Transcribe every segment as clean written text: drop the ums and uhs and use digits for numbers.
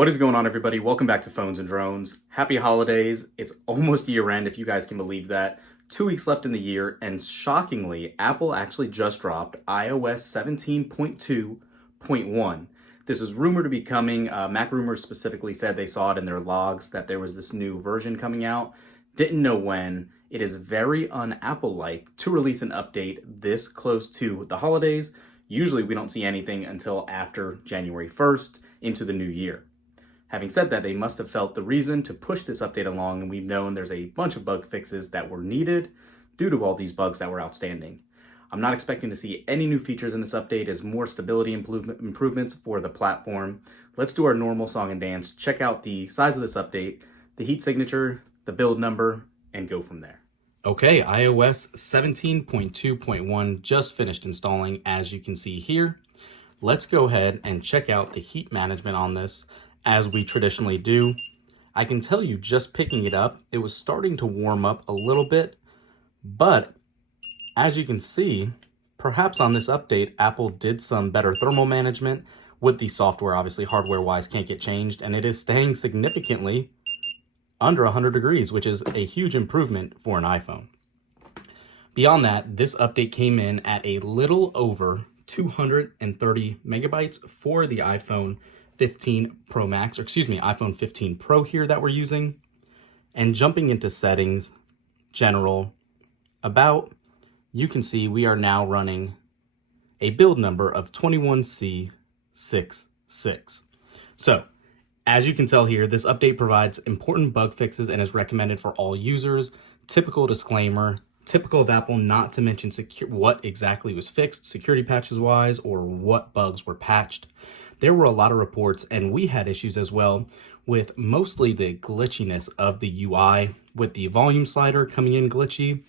What is going on, everybody? Welcome back to Phones and Drones. Happy holidays. It's almost year end, if you guys can believe that. 2 weeks left in the year, and shockingly, Apple actually just dropped iOS 17.2.1. This is rumored to be coming. Mac Rumors specifically said they saw it in their logs that there was this new version coming out. Didn't know when. It is very un-Apple-like to release an update this close to the holidays. Usually we don't see anything until after January 1st into the new year. Having said that, they must have felt the reason to push this update along, and we've known there's a bunch of bug fixes that were needed due to all these bugs that were outstanding. I'm not expecting to see any new features in this update as more stability improvements for the platform. Let's do our normal song and dance, check out the size of this update, the heat signature, the build number, and go from there. Okay, iOS 17.2.1 just finished installing, as you can see here. Let's go ahead and check out the heat management on this, as we traditionally do. I can tell you, just picking it up, it was starting to warm up a little bit, but as you can see, perhaps on this update, Apple did some better thermal management with the software. Obviously, hardware-wise can't get changed, and it is staying significantly under 100 degrees, which is a huge improvement for an iPhone. Beyond that, this update came in at a little over 230 megabytes for the iPhone 15 Pro Max, or excuse me, iPhone 15 Pro here that we're using. And jumping into settings, general, about, you can see we are now running a build number of 21C66. So, as you can tell here, this update provides important bug fixes and is recommended for all users. Typical disclaimer, typical of Apple not to mention what exactly was fixed, security patches wise, or what bugs were patched. There were a lot of reports, and we had issues as well with mostly the glitchiness of the UI, with the volume slider coming in glitchy.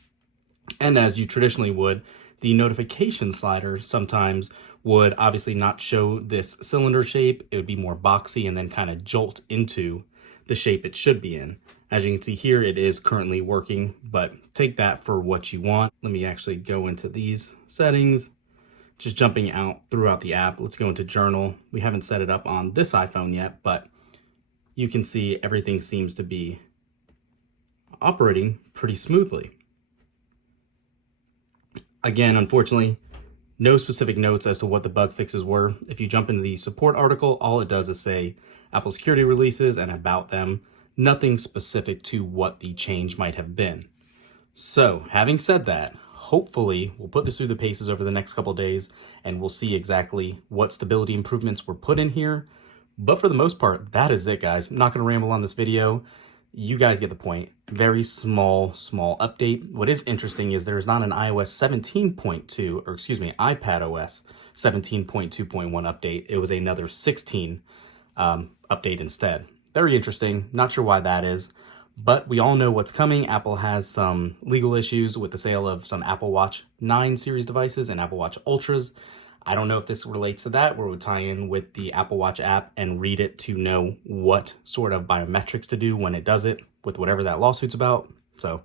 And as you traditionally would, the notification slider sometimes would obviously not show this cylinder shape. It would be more boxy and then kind of jolt into the shape it should be in. As you can see here, it is currently working, but take that for what you want. Let me actually go into these settings. Just jumping out throughout the app. Let's go into Journal. We haven't set it up on this iPhone yet, but you can see everything seems to be operating pretty smoothly. Again, unfortunately, no specific notes as to what the bug fixes were. If you jump into the support article, all it does is say Apple security releases and about them. Nothing specific to what the change might have been. So, having said that, hopefully we'll put this through the paces over the next couple days, and we'll see exactly what stability improvements were put in here. But for the most part, that is it, guys. I'm not going to ramble on this video. You guys get the point. Very small update. What is interesting is there's not an iOS 17.2, or excuse me, iPadOS 17.2.1 update. It was another 16 update instead. Very interesting. Not sure why that is. But we all know what's coming. Apple has some legal issues with the sale of some Apple Watch 9 series devices and Apple Watch Ultras. I don't know if this relates to that, where it would tie in with the Apple Watch app and read it to know what sort of biometrics to do when it does it with whatever that lawsuit's about. So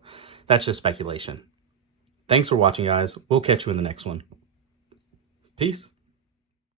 that's just speculation. Thanks for watching, guys. We'll catch you in the next one. Peace.